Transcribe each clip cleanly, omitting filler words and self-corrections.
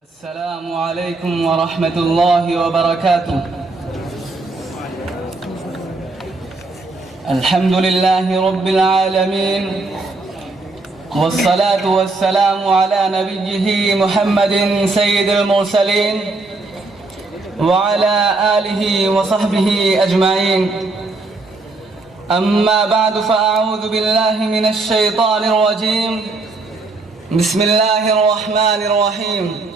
السلام عليكم ورحمة الله وبركاته. الحمد لله رب العالمين، والصلاة والسلام على نبيه محمد سيد المرسلين وعلى آله وصحبه أجمعين. أما بعد، فأعوذ بالله من الشيطان الرجيم. بسم الله الرحمن الرحيم.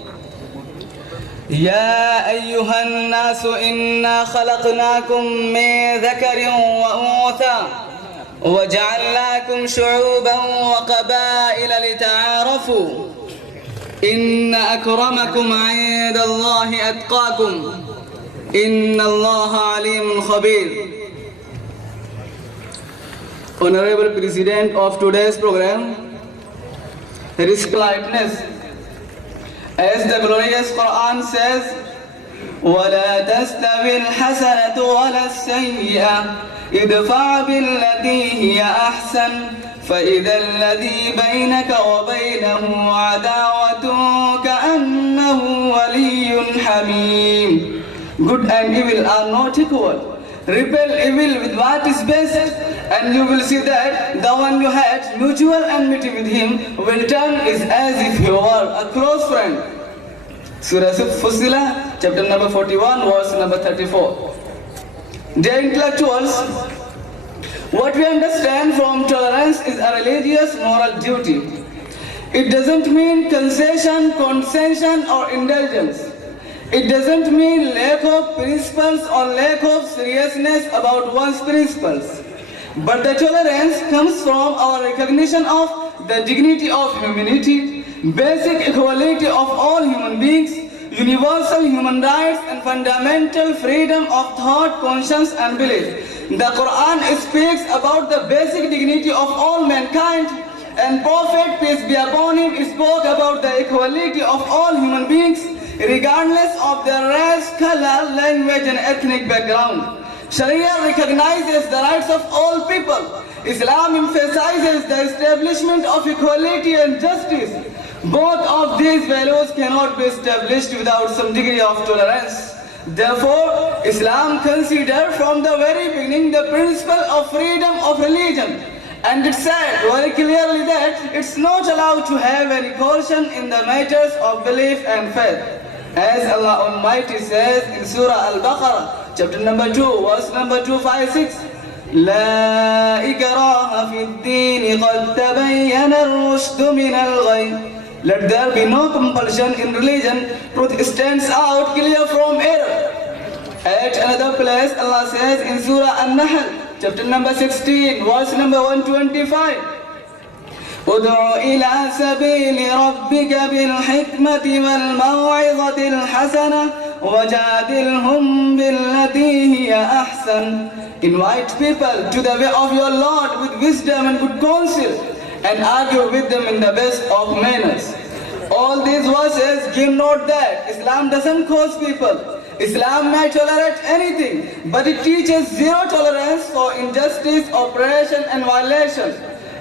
يا أيها الناس إنا خلقناكم من ذكر وأنثى وجعلناكم شعوبا وقبائل لتعارفوا إن أكرمكم عند الله أتقاكم إن الله عليم خبير. Honorable President of today's program, His politeness, as the glorious Quran says, وَلَا تَسْتَوِي الْحَسَنَةُ وَلَا السَّيِّئَةُ ادْفَعْ بِالَّتِي هِيَ أَحْسَنُ فَإِذَا الَّذِي بَيْنَكَ وَبَيْنَهُ عَدَاوَةٌ كَأَنَّهُ وَلِيٌّ حَمِيمٌ. Good and evil are not equal. Repel evil with what is best, and you will see that the one you had mutual enmity with him will turn is as if you were a close friend. Surah Fussilah, chapter number 41, verse number 34. Dear intellectuals, what we understand from tolerance is a religious moral duty. It doesn't mean concession, concession or indulgence. It doesn't mean lack of principles or lack of seriousness about one's principles. But the tolerance comes from our recognition of the dignity of humanity, basic equality of all human beings, universal human rights and fundamental freedom of thought, conscience and belief. The Quran speaks about the basic dignity of all mankind, and Prophet, peace be upon him, spoke about the equality of all human beings, regardless of their race, color, language and ethnic background. Sharia recognizes the rights of all people. Islam emphasizes the establishment of equality and justice. Both of these values cannot be established without some degree of tolerance. Therefore, Islam considered from the very beginning the principle of freedom of religion. And it said very clearly that it's not allowed to have any coercion in the matters of belief and faith. As Allah Almighty says in Surah Al-Baqarah, chapter number 2, verse number 256, لا إكراه في الدين قد تبين الرشد من الغي. Let there be no compulsion in religion. Truth stands out clear from error. At another place, Allah says in Surah An-Nahl, chapter number 16, verse number 125, ادع إلى سبيل ربك بالحكمة والموعظة الحسنة وجادلهم بالتي هي أحسن. Invite people to the way of your Lord with wisdom and good counsel, and argue with them in the best of manners. All these verses give note that Islam doesn't coerce people. Islam may tolerate anything, but it teaches zero tolerance for injustice, oppression and violation.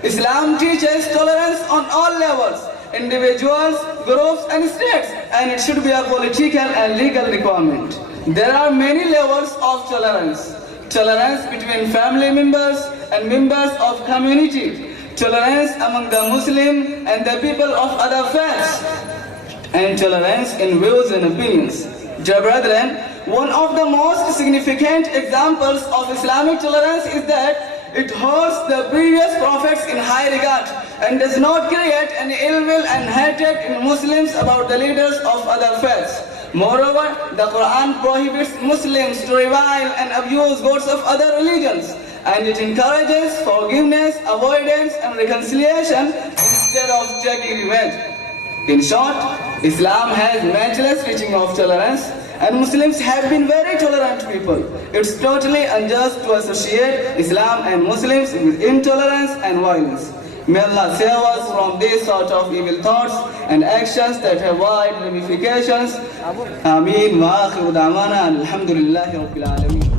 Islam teaches tolerance on all levels, individuals, groups and states, and it should be a political and legal requirement. There are many levels of tolerance. Tolerance between family members and members of community. Tolerance among the Muslim and the people of other faiths. And tolerance in views and opinions. Dear brethren, one of the most significant examples of Islamic tolerance is that it holds the previous prophets in high regard and does not create any ill will and hatred in Muslims about the leaders of other faiths. Moreover, the Quran prohibits Muslims to revile and abuse gods of other religions, and it encourages forgiveness, avoidance and reconciliation instead of taking revenge. In short, Islam has matchless teaching of tolerance, and Muslims have been very tolerant people. It's totally unjust to associate Islam and Muslims with intolerance and violence. May Allah save us from these sort of evil thoughts and actions that have wide ramifications. Ameen wa akhiru da'wana alhamdulillahi rabbil alameen.